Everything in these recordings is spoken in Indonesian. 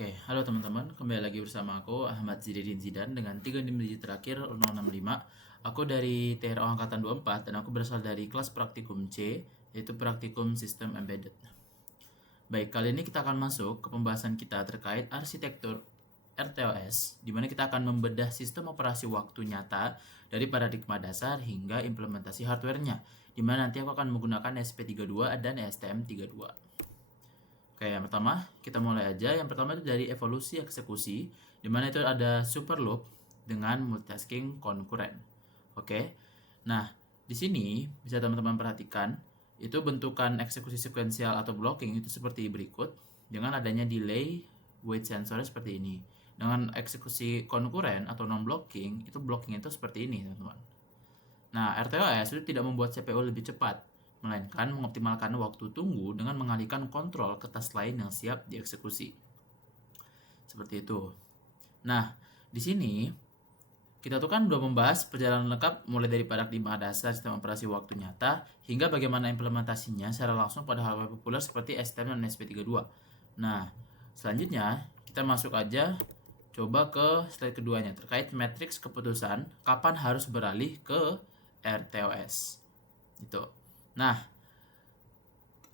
Oke, halo teman-teman, kembali lagi bersama aku Ahmad Zididin Zidan dengan 3 digit terakhir 065. Aku dari TRO Angkatan 24 dan aku berasal dari kelas praktikum C, yaitu praktikum Sistem Embedded. Baik, kali ini kita akan masuk ke pembahasan kita terkait arsitektur RTOS, di mana kita akan membedah sistem operasi waktu nyata dari paradigma dasar hingga implementasi hardware-nya, di mana nanti aku akan menggunakan ESP32 dan STM32. Oke, yang pertama kita mulai aja. Yang pertama itu dari evolusi eksekusi, di mana itu ada super loop dengan multitasking konkuren. Oke, nah di sini bisa teman-teman perhatikan itu bentukan eksekusi sekuensial atau blocking itu seperti berikut dengan adanya delay wait sensor seperti ini. Dengan eksekusi konkuren atau non blocking itu blocking itu seperti ini teman-teman. Nah, RTOS itu tidak membuat CPU lebih cepat, melainkan mengoptimalkan waktu tunggu dengan mengalihkan kontrol ke task lain yang siap dieksekusi. Seperti itu. Nah, di sini kita tuh kan udah membahas perjalanan lengkap mulai dari paradigma dasar sistem operasi waktu nyata hingga bagaimana implementasinya secara langsung pada hardware populer seperti STM dan SP32. Nah, selanjutnya kita masuk aja coba ke slide keduanya terkait matriks keputusan kapan harus beralih ke RTOS. Itu. Nah,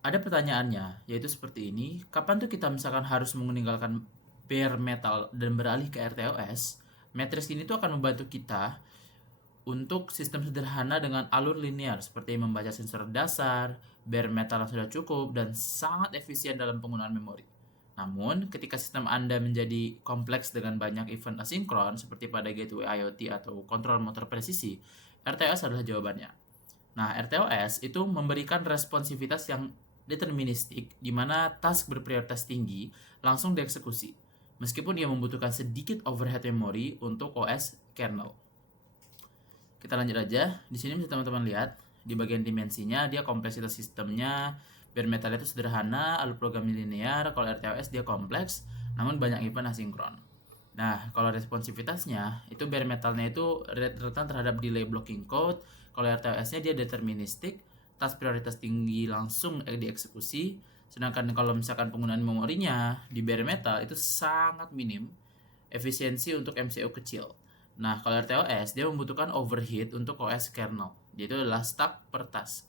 ada pertanyaannya, yaitu seperti ini, kapan tuh kita misalkan harus meninggalkan bare metal dan beralih ke RTOS? Matriks ini tuh akan membantu kita untuk sistem sederhana dengan alur linear, seperti membaca sensor dasar, bare metal yang sudah cukup, dan sangat efisien dalam penggunaan memori. Namun, ketika sistem Anda menjadi kompleks dengan banyak event asinkron, seperti pada gateway IoT atau kontrol motor presisi, RTOS adalah jawabannya. Nah, RTOS itu memberikan responsivitas yang deterministik, di mana task berprioritas tinggi langsung dieksekusi, meskipun ia membutuhkan sedikit overhead memory untuk OS kernel. Kita lanjut aja. Di sini bisa teman-teman lihat di bagian dimensinya, dia kompleksitas sistemnya bare metal itu sederhana, alur programnya linear. Kalau RTOS dia kompleks, namun banyak event asinkron. Nah, kalau responsivitasnya itu bare metalnya itu rentan terhadap delay blocking code. Kalau RTOS-nya dia deterministik, task prioritas tinggi langsung dieksekusi. Sedangkan kalau misalkan penggunaan memorinya di bare metal itu sangat minim, efisiensi untuk MCU kecil. Nah, kalau RTOS dia membutuhkan overheat untuk OS kernel, yaitu adalah stack per task.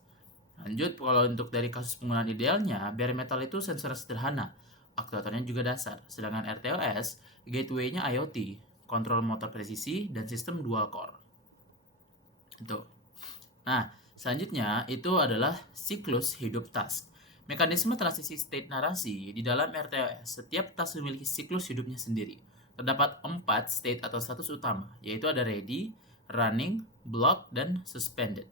Lanjut, kalau untuk dari kasus penggunaan idealnya, bare metal itu sensor sederhana, aktuatornya juga dasar. Sedangkan RTOS, gateway-nya IoT, kontrol motor presisi, dan sistem dual core. Itu. Nah, selanjutnya itu adalah siklus hidup task. Mekanisme transisi state narasi di dalam RTOS, setiap task memiliki siklus hidupnya sendiri. Terdapat 4 state atau status utama, yaitu ada ready, running, block, dan suspended.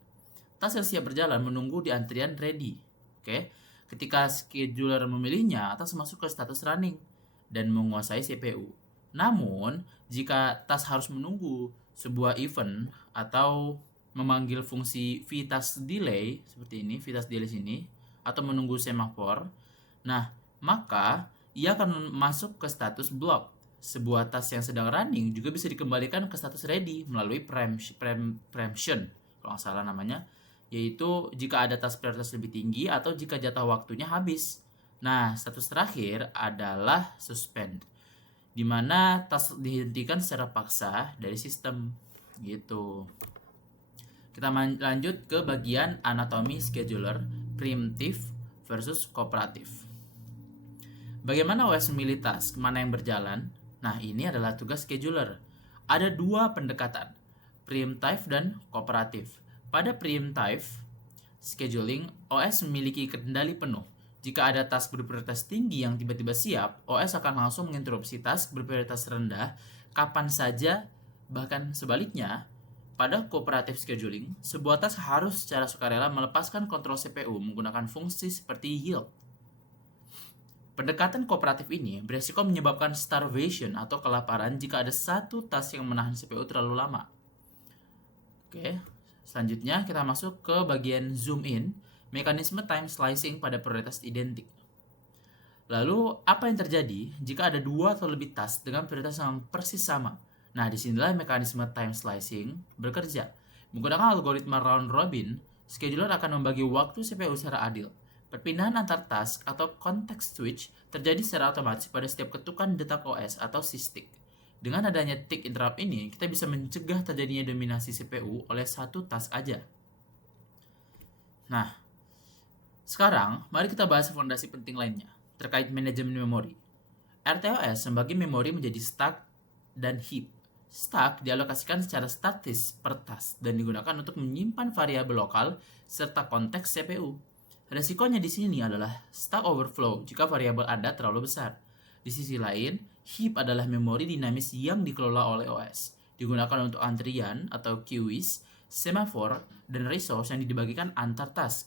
Task yang siap berjalan menunggu di antrian ready. Oke. Ketika scheduler memilihnya, task masuk ke status running dan menguasai CPU. Namun, jika task harus menunggu sebuah event atau memanggil fungsi vtask delay seperti ini, vtask delay sini, atau menunggu semafor, nah, maka ia akan masuk ke status block. Sebuah task yang sedang running juga bisa dikembalikan ke status ready melalui preemption, kalau nggak salah namanya, yaitu jika ada task prioritas lebih tinggi atau jika jatah waktunya habis. Nah, status terakhir adalah suspend, di mana task dihentikan secara paksa dari sistem, gitu. Kita lanjut ke bagian anatomi scheduler, primitif versus kooperatif. Bagaimana OS memilih task, mana yang berjalan? Nah, ini adalah tugas scheduler. Ada 2 pendekatan, preemptive dan kooperatif. Pada preemptive scheduling, OS memiliki kendali penuh. Jika ada task berprioritas tinggi yang tiba-tiba siap, OS akan langsung menginterupsi task berprioritas rendah kapan saja, bahkan sebaliknya. Pada cooperative scheduling, sebuah task harus secara sukarela melepaskan kontrol CPU menggunakan fungsi seperti yield. Pendekatan kooperatif ini beresiko menyebabkan starvation atau kelaparan jika ada satu task yang menahan CPU terlalu lama. Oke, selanjutnya kita masuk ke bagian zoom in, mekanisme time slicing pada prioritas identik. Lalu, apa yang terjadi jika ada 2 atau lebih task dengan prioritas yang persis sama? Nah, disinilah mekanisme time slicing bekerja. Menggunakan algoritma round robin, scheduler akan membagi waktu CPU secara adil. Perpindahan antar task atau context switch terjadi secara otomatis pada setiap ketukan detak OS atau sysdig. Dengan adanya tick interrupt ini, kita bisa mencegah terjadinya dominasi CPU oleh satu task aja. Nah, sekarang mari kita bahas fondasi penting lainnya terkait manajemen memori. RTOS membagi memori menjadi stack dan heap. Stack dialokasikan secara statis per task dan digunakan untuk menyimpan variabel lokal serta konteks CPU. Resikonya di sini adalah stack overflow jika variabel Anda terlalu besar. Di sisi lain, heap adalah memori dinamis yang dikelola oleh OS. Digunakan untuk antrian atau queues, semaphore, dan resource yang dibagikan antar task.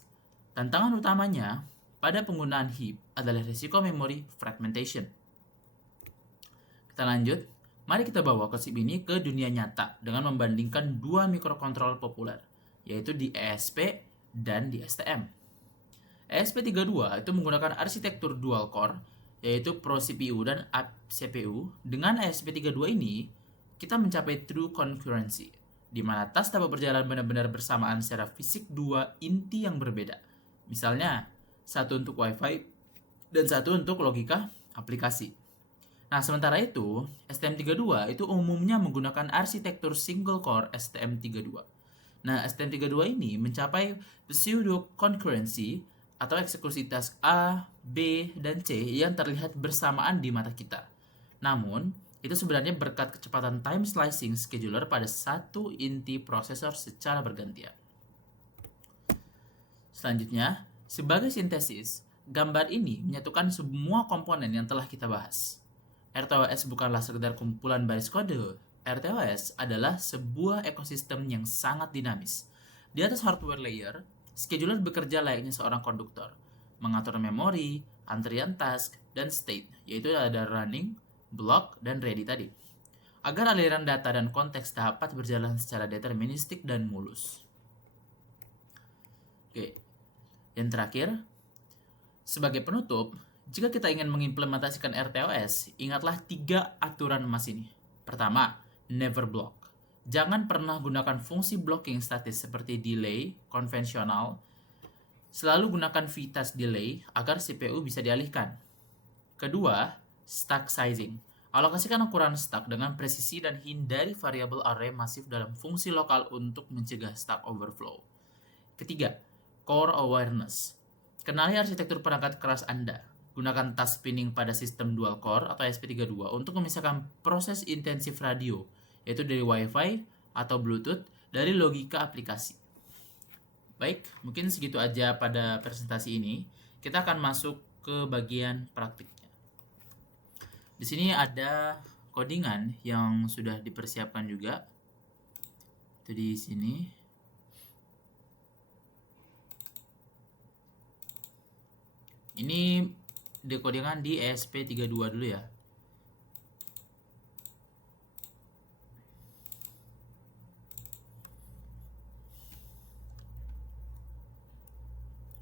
Tantangan utamanya pada penggunaan heap adalah risiko memori fragmentation. Kita lanjut, mari kita bawa konsep ini ke dunia nyata dengan membandingkan dua mikrokontroller populer, yaitu di ESP dan di STM. ESP32 itu menggunakan arsitektur dual core, yaitu Pro CPU dan Up CPU. Dengan ESP32 ini, kita mencapai true concurrency, di mana task dapat berjalan benar-benar bersamaan secara fisik dua inti yang berbeda. Misalnya, satu untuk Wi-Fi dan satu untuk logika aplikasi. Nah, sementara itu, STM32 itu umumnya menggunakan arsitektur single core STM32. Nah, STM32 ini mencapai pseudo concurrency atau eksekusi task A, B, dan C yang terlihat bersamaan di mata kita. Namun, itu sebenarnya berkat kecepatan time slicing scheduler pada satu inti prosesor secara bergantian. Selanjutnya, sebagai sintesis, gambar ini menyatukan semua komponen yang telah kita bahas. RTOS bukanlah sekedar kumpulan baris kode. RTOS adalah sebuah ekosistem yang sangat dinamis. Di atas hardware layer, scheduler bekerja layaknya seorang konduktor, mengatur memori, antrian task, dan state, yaitu ada running, block, dan ready tadi, agar aliran data dan konteks dapat berjalan secara deterministik dan mulus. Oke, yang terakhir, sebagai penutup, jika kita ingin mengimplementasikan RTOS, ingatlah 3 aturan emas ini. Pertama, never block. Jangan pernah gunakan fungsi blocking statis seperti delay konvensional. Selalu gunakan VTask delay agar CPU bisa dialihkan. Kedua, stack sizing. Alokasikan ukuran stack dengan presisi dan hindari variabel array masif dalam fungsi lokal untuk mencegah stack overflow. Ketiga, core awareness. Kenali arsitektur perangkat keras Anda. Gunakan task pinning pada sistem dual core atau ESP32 untuk memisahkan proses intensif radio, yaitu dari Wi-Fi atau Bluetooth dari logika aplikasi. Baik, mungkin segitu aja pada presentasi ini. Kita akan masuk ke bagian praktiknya. Di sini ada codingan yang sudah dipersiapkan juga. Itu di sini. Ini decodingan di ESP32 dulu ya.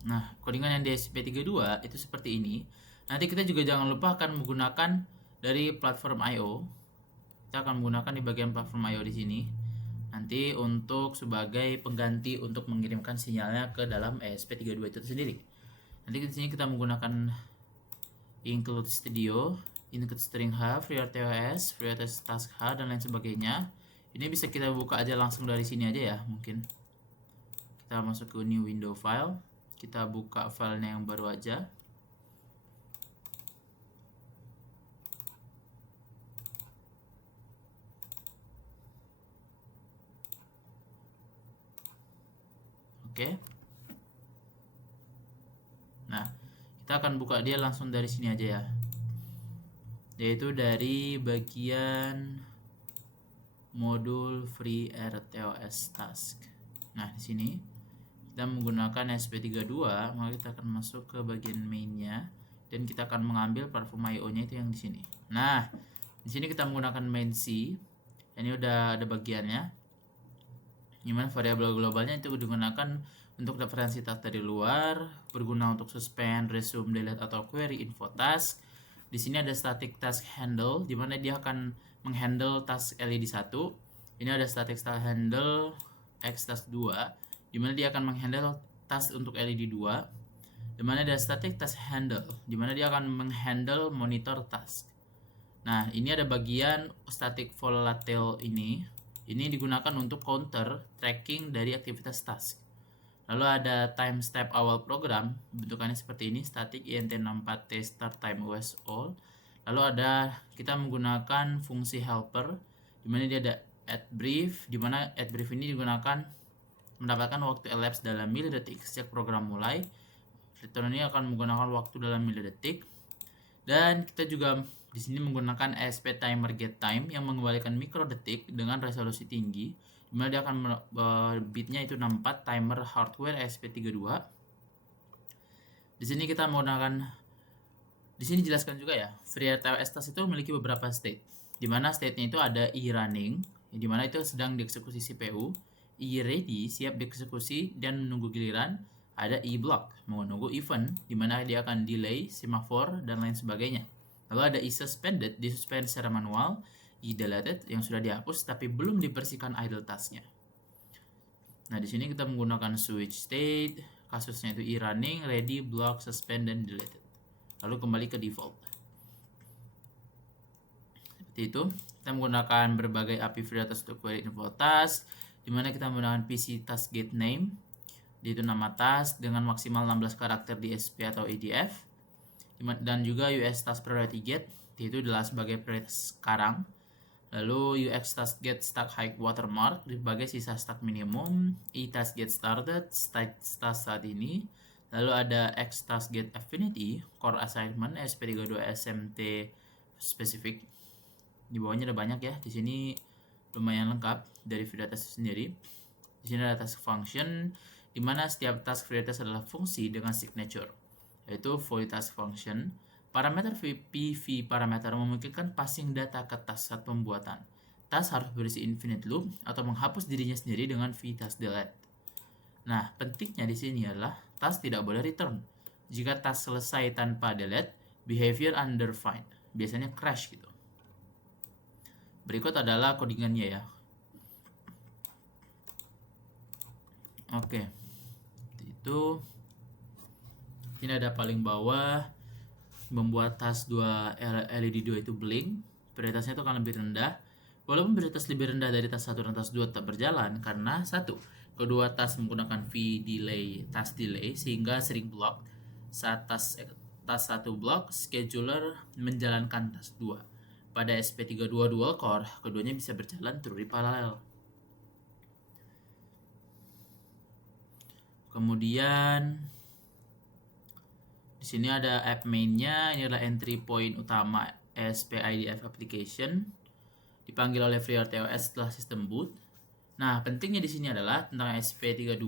Nah, codingan yang di ESP32 itu seperti ini. Nanti kita juga jangan lupa akan menggunakan dari platform I/O. Kita akan menggunakan di bagian platform I/O di sini. Nanti untuk sebagai pengganti untuk mengirimkan sinyalnya ke dalam ESP32 itu sendiri. Nanti di sini kita menggunakan include studio, include string H, FreeRTOS, FreeRTOS task H, dan lain sebagainya. Ini bisa kita buka aja langsung dari sini aja ya, mungkin. Kita masuk ke new window file. Kita buka filenya yang baru aja. Oke. Nah, kita akan buka dia langsung dari sini aja ya. Yaitu dari bagian modul FreeRTOS task. Nah, di sini kita menggunakan ESP32, maka kita akan masuk ke bagian mainnya dan kita akan mengambil platform I/O-nya itu yang di sini. Nah, di sini kita menggunakan main C. Ini udah ada bagiannya. Dimana variabel globalnya itu digunakan untuk referensi task dari luar, berguna untuk suspend, resume, delete atau query info task. Di sini ada static task handle, di mana dia akan menghandle task LED 1. Ini ada static task handle X task 2. Dimana dia akan menghandle task untuk LED 2. Dimana ada static task handle, dimana dia akan menghandle monitor task. Nah, ini ada bagian static volatile ini digunakan untuk counter tracking dari aktivitas task. Lalu ada time step awal program, bentukannya seperti ini, static int64t start time os all. Lalu ada kita menggunakan fungsi helper, di mana dia ada add brief, di mana add brief ini digunakan mendapatkan waktu elapsed dalam milidetik sejak program mulai. Return ini akan menggunakan waktu dalam milidetik. Dan kita juga di sini menggunakan ASP timer get time yang mengembalikan mikrodetik dengan resolusi tinggi, di mana dia akan bitnya itu 64 timer hardware ASP32. Di sini kita menggunakan, di sini jelaskan juga ya, FreeRTOS task itu memiliki beberapa state, di mana state-nya itu ada e-running, di mana itu sedang dieksekusi CPU, e-ready siap dieksekusi dan menunggu giliran, ada e-block menunggu event, di mana dia akan delay, semaphore dan lain sebagainya. Lalu ada e-suspended, disuspend secara manual, e-deleted yang sudah dihapus tapi belum dibersihkan idle task-nya. Nah, di sini kita menggunakan switch state, kasusnya itu e-running, ready, block, suspend, dan deleted. Lalu kembali ke default. Seperti itu, kita menggunakan berbagai API FreeRTOS untuk query info task, di mana kita menggunakan PC task get name, yaitu nama task dengan maksimal 16 karakter di SP atau EDF, dan juga US task priority get, yaitu adalah sebagai prioritas sekarang. Lalu UX task get stack height watermark sebagai sisa stack minimum, E task get started stack saat ini. Lalu ada X task get affinity core assignment SP32 SMT specific. Di bawahnya ada banyak ya. Di sini lumayan lengkap dari FreeRTOS sendiri. Di sini ada task function, di mana setiap task FreeRTOS adalah fungsi dengan signature, yaitu void task function. Parameter PV parameter memungkinkan passing data ke task saat pembuatan. Task harus berisi infinite loop atau menghapus dirinya sendiri dengan v-task delete. Nah, pentingnya di sini adalah task tidak boleh return. Jika task selesai tanpa delete, behavior undefined, biasanya crash gitu. Berikut adalah codingannya ya. Oke. Itu ini ada paling bawah, membuat task 2 LED 2 itu blink, prioritasnya itu akan lebih rendah. Walaupun prioritas lebih rendah dari task 1 dan task 2 tetap berjalan karena satu, kedua task menggunakan task delay sehingga sering block. Saat task 1 block, scheduler menjalankan task 2. Pada SP32 dual core, keduanya bisa berjalan truly paralel. Kemudian di sini ada app main-nya, ini adalah entry point utama SPIDF application, dipanggil oleh FreeRTOS setelah sistem boot. Nah, pentingnya di sini adalah tentang SP32,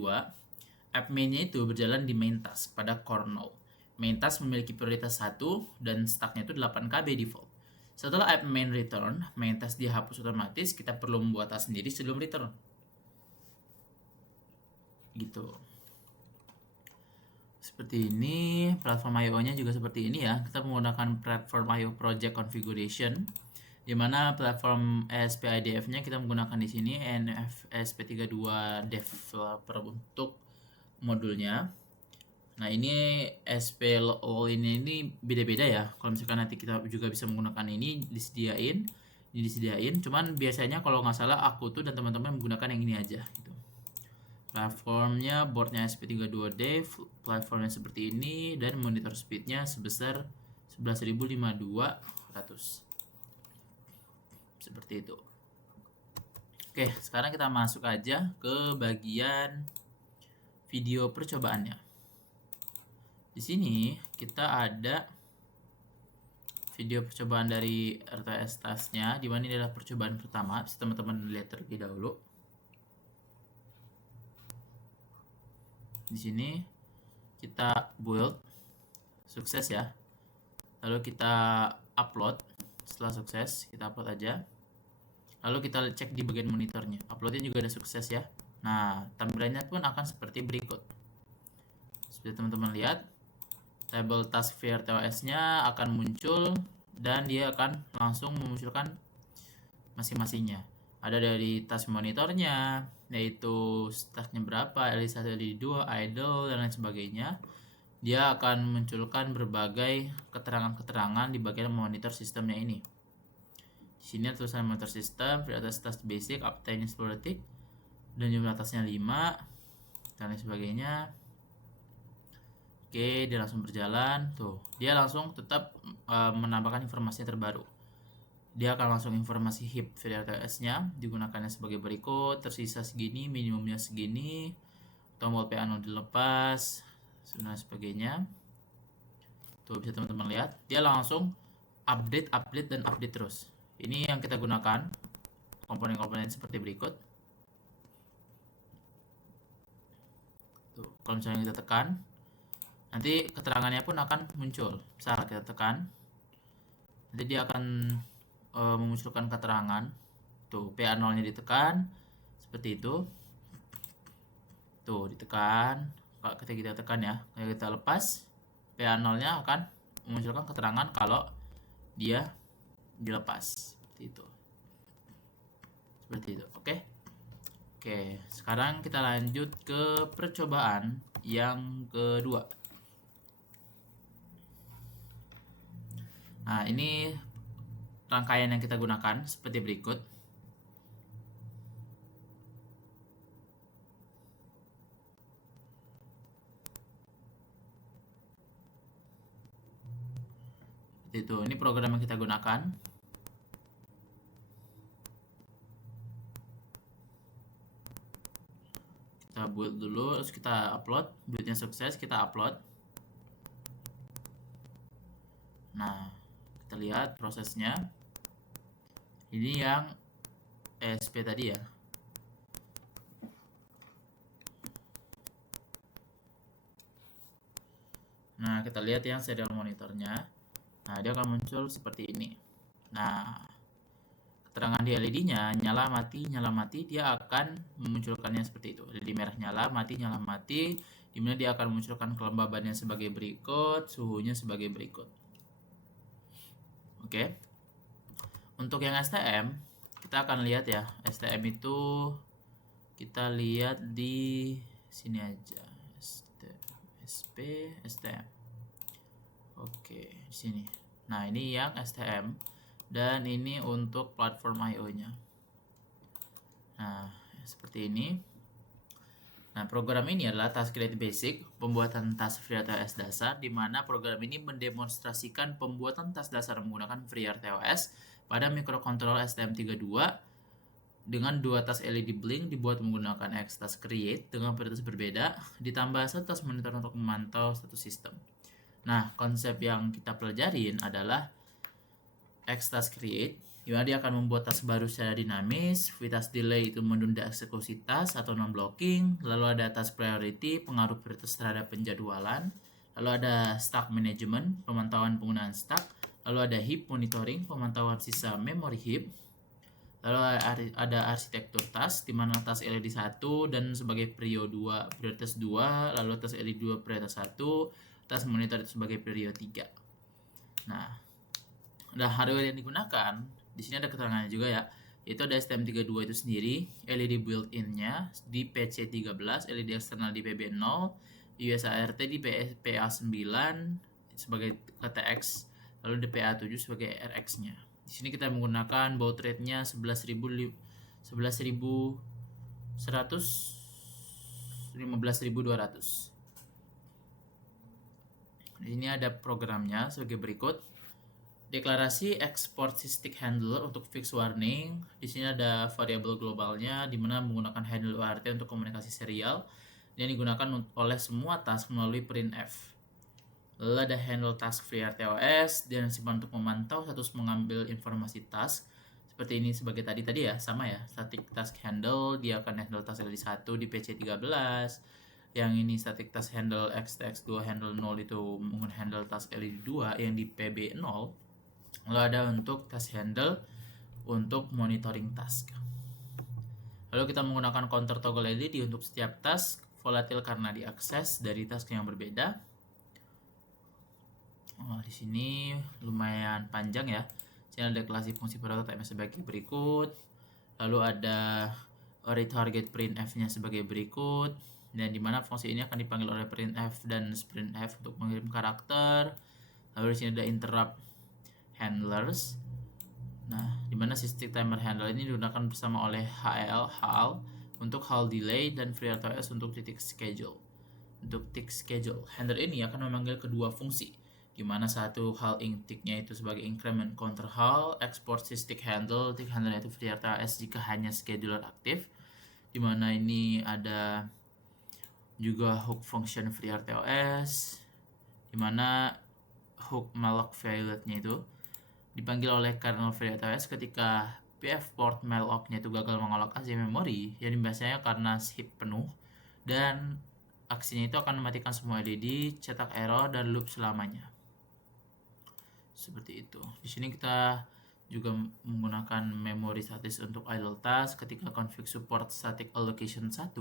app main-nya itu berjalan di main task pada core node. Main task memiliki prioritas 1 dan stack-nya itu 8KB default. Setelah app main return, main task dihapus otomatis, kita perlu membuat task sendiri sebelum return. Gitu. Seperti ini, platform IO-nya juga seperti ini ya. Kita menggunakan platform IO project configuration, di mana platform SPIDF-nya kita menggunakan di sini NFSP32 developer untuk modulnya. Nah, ini SPLO ini beda-beda ya. Kalau misalkan nanti kita juga bisa menggunakan ini disediain. Cuman biasanya kalau nggak salah aku tuh dan teman-teman menggunakan yang ini aja gitu. Platformnya, boardnya SP32D, platformnya seperti ini, dan monitor speednya sebesar 11.052 seperti itu. Oke, sekarang kita masuk aja ke bagian video percobaannya. Di sini kita ada video percobaan dari RTS task-nya, di mana ini adalah percobaan pertama. Bisa teman-teman lihat terlebih dahulu. Di sini kita build, sukses ya. Lalu kita upload. Setelah sukses, kita upload aja. Lalu kita cek di bagian monitornya. Uploadnya juga ada sukses ya. Nah, tampilannya pun akan seperti berikut. Seperti teman-teman lihat, table task FreeRTOS-nya akan muncul dan dia akan langsung memunculkan masing-masingnya. Ada dari task monitornya, yaitu stacknya berapa, LD1, LD2, idle, dan lain sebagainya. dia akan memunculkan berbagai keterangan-keterangan di bagian monitor sistemnya ini. Di sini tulisan monitor sistem, atas task basic, uptime explorative, dan jumlah tasnya 5 dan lain sebagainya. Oke, dia langsung berjalan. Tuh, dia langsung tetap menambahkan informasi terbaru. Dia akan langsung informasi heap VRTOS-nya digunakannya sebagai berikut: tersisa segini, minimumnya segini, tombol PA0 dilepas, dan sebagainya. Tuh, bisa teman-teman lihat, dia langsung update dan update terus. Ini yang kita gunakan komponen-komponen seperti berikut. Tuh, kalau misalnya kita tekan, nanti keterangannya pun akan muncul. Misal kita tekan, nanti dia akan memunculkan keterangan. Tuh, PA0 nya ditekan seperti itu. Tuh, ditekan. Ketika kita tekan ya, ketika kita lepas, PA0 nya akan memunculkan keterangan kalau dia dilepas seperti itu. Oke, sekarang kita lanjut ke percobaan yang kedua. Nah, ini rangkaian yang kita gunakan seperti berikut. Itu, ini program yang kita gunakan. Kita build dulu, terus kita upload. Buildnya sukses, kita upload. Nah, kita lihat prosesnya. Ini yang ESP tadi ya. Nah, kita lihat yang serial monitornya. Nah, dia akan muncul seperti ini. Nah, keterangan di LED-nya nyala mati, dia akan memunculkannya seperti itu. LED merah nyala mati, dimana dia akan memunculkan kelembabannya sebagai berikut, suhunya sebagai berikut. Oke. Untuk yang STM, kita akan lihat ya. STM itu kita lihat di sini aja. STM. Oke, di sini. Nah, ini yang STM dan ini untuk platform IO-nya. Nah, seperti ini. Nah, program ini adalah Task Create Basic, pembuatan task FreeRTOS dasar, di mana program ini mendemonstrasikan pembuatan task dasar menggunakan FreeRTOS pada mikrokontroller STM32 dengan 2 task LED blink dibuat menggunakan X task create dengan prioritas berbeda, ditambah 1 task monitor untuk memantau status sistem. Nah, konsep yang kita pelajarin adalah X task create, di mana dia akan membuat task baru secara dinamis. V task delay itu menunda eksekusi task atau non-blocking. Lalu ada task priority, pengaruh prioritas terhadap penjadwalan. Lalu ada stack management, pemantauan penggunaan stack. Lalu ada heap monitoring, pemantauan sisa memory heap. Lalu ada arsitektur task, di mana task LED 1 dan sebagai prio 2 prioritas 2, lalu task LED 2 prioritas 1, task monitor itu sebagai prio 3. Nah, ada hardware yang digunakan. Di sini ada keterangannya juga ya. Yaitu ada STM32 itu sendiri, LED built-in-nya di PC13, LED eksternal di PB0, USART di PA9 sebagai KTX, lalu di PA7 sebagai RX-nya. Di sini kita menggunakan baud rate-nya 11.100, 15.200. Di sini ada programnya sebagai berikut. Deklarasi export stick handler untuk fix warning. Di sini ada variabel globalnya, di mana menggunakan handle UART untuk komunikasi serial yang digunakan oleh semua task melalui printf. Lalu ada handle task FreeRTOS dan simpan untuk memantau status mengambil informasi task. Seperti ini sebagai tadi ya, sama ya. Static task handle, dia akan handle task LED1 di PC13. Yang ini static task handle XTX2 handle 0 itu handle task LED2 yang di PB0. Lalu ada untuk task handle untuk monitoring task. Lalu kita menggunakan counter toggle LED untuk setiap task, volatil karena diakses dari task yang berbeda. Di sini lumayan panjang ya. Sini ada deklarasi fungsi prototype sebagai berikut. Lalu ada retarget printf-nya sebagai berikut. dan dimana fungsi ini akan dipanggil oleh printf dan sprintf untuk mengirim karakter. Lalu di sini ada interrupt handlers. Nah, dimana system timer handler ini digunakan bersama oleh HAL untuk hal delay dan FreeRTOS untuk tick schedule. Untuk tick schedule, handler ini akan memanggil kedua fungsi, di mana satu hal ticknya itu sebagai increment counter hal, export tick handle itu FreeRTOS jika hanya scheduler aktif, di mana ini ada juga hook function FreeRTOS, di mana hook malloc violate-nya itu dipanggil oleh kernel FreeRTOS ketika pf port malloc-nya itu gagal mengalokasi memori, yang biasanya karena heap penuh, dan aksinya itu akan mematikan semua LED, cetak error, dan loop selamanya. Seperti itu. Di sini kita juga menggunakan memory statis untuk idle task. Ketika config support static allocation 1,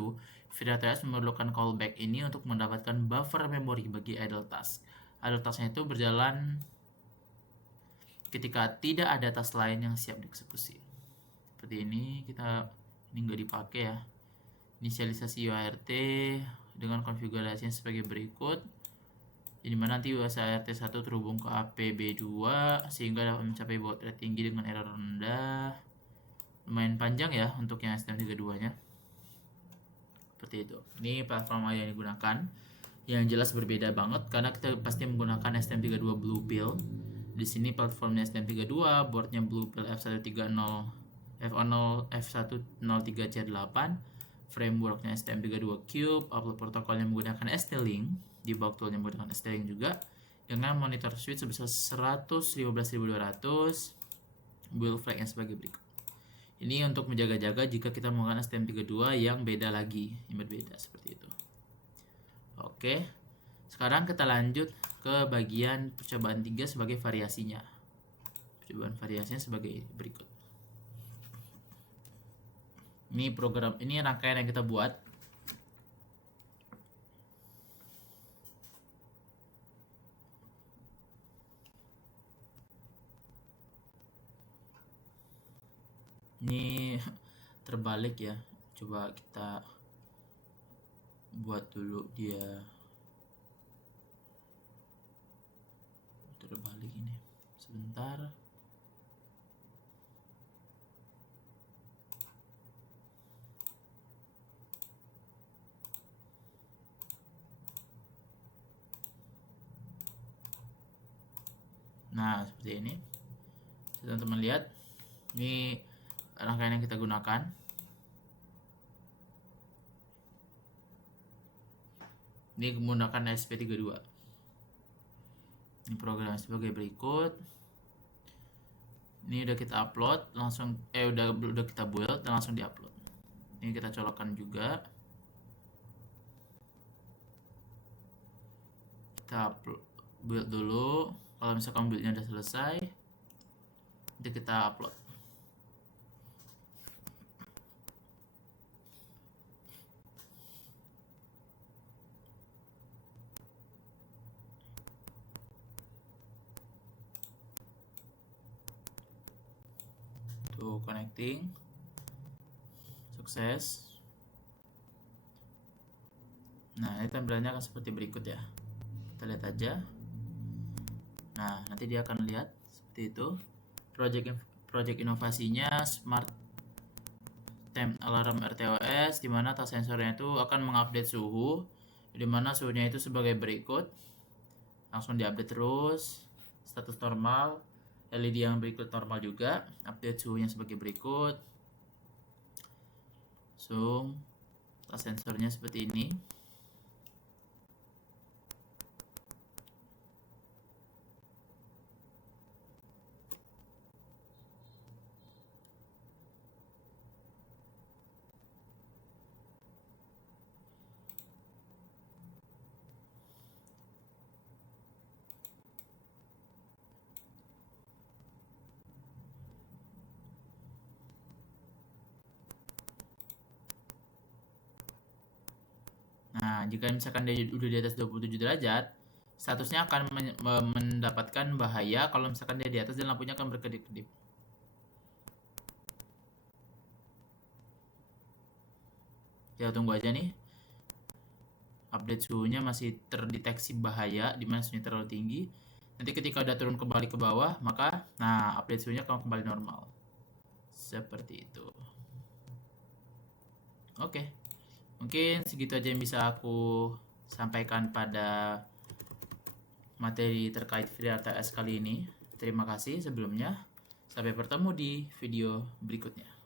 FreeRTOS memerlukan callback ini untuk mendapatkan buffer memori bagi idle task. Idle tasknya itu berjalan ketika tidak ada task lain yang siap dieksekusi. Seperti ini, ini nggak dipakai ya. Inisialisasi UART dengan konfigurasinya sebagai berikut. Jadi mana nanti UART1 terhubung ke APB2 sehingga dapat mencapai baud rate tinggi dengan error rendah. Lumayan panjang ya untuk yang STM32 nya. Seperti itu. Ini platform yang digunakan. Yang jelas berbeda banget karena kita pasti menggunakan STM32 Blue Pill. Di sini platformnya STM32, boardnya Blue Pill F130 F103C8, frameworknya STM32 Cube, upload protokolnya menggunakan ST-Link, debug toolnya menggunakan ST-Link juga, dengan monitor switch sebesar 115.200, build flagnya sebagai berikut. Ini untuk menjaga-jaga jika kita menggunakan STM32 yang beda lagi, yang berbeda seperti itu. Oke, sekarang kita lanjut ke bagian percobaan 3 sebagai variasinya. Percobaan variasinya sebagai berikut. Ini rangkaian yang kita buat. Ini terbalik ya. Coba kita buat dulu dia terbalik ini. Sebentar. Nah, seperti ini. Teman-teman lihat. Ini rangkaian yang kita gunakan. Ini menggunakan SP32. Ini programnya sebagai berikut. Ini udah kita upload, langsung udah kita build dan langsung diupload. Ini kita colokkan juga. Kita build dulu. Kalau misalkan buildnya udah selesai, nanti kita upload. Tuh, connecting. Sukses. Nah, ini tampilannya akan seperti berikut ya. Kita lihat aja. Nah, nanti dia akan lihat seperti itu. Project inovasinya Smart Temp Alarm RTOS, di mana touch sensornya itu akan mengupdate suhu, di mana suhunya itu sebagai berikut. Langsung diupdate terus. Status normal, LED yang berikut normal juga, update suhunya sebagai berikut. Zoom, touch sensornya seperti ini. Nah, jika misalkan dia udah di atas 27 derajat, statusnya akan mendapatkan bahaya kalau misalkan dia di atas dan lampunya akan berkedip-kedip. Ya, tunggu aja nih. update suhunya masih terdeteksi bahaya di mana suhunya terlalu tinggi. Nanti ketika udah turun kembali ke bawah, maka update suhunya akan kembali normal. Seperti itu. Oke. Mungkin segitu aja yang bisa aku sampaikan pada materi terkait FreeRTOS kali ini. Terima kasih sebelumnya. Sampai bertemu di video berikutnya.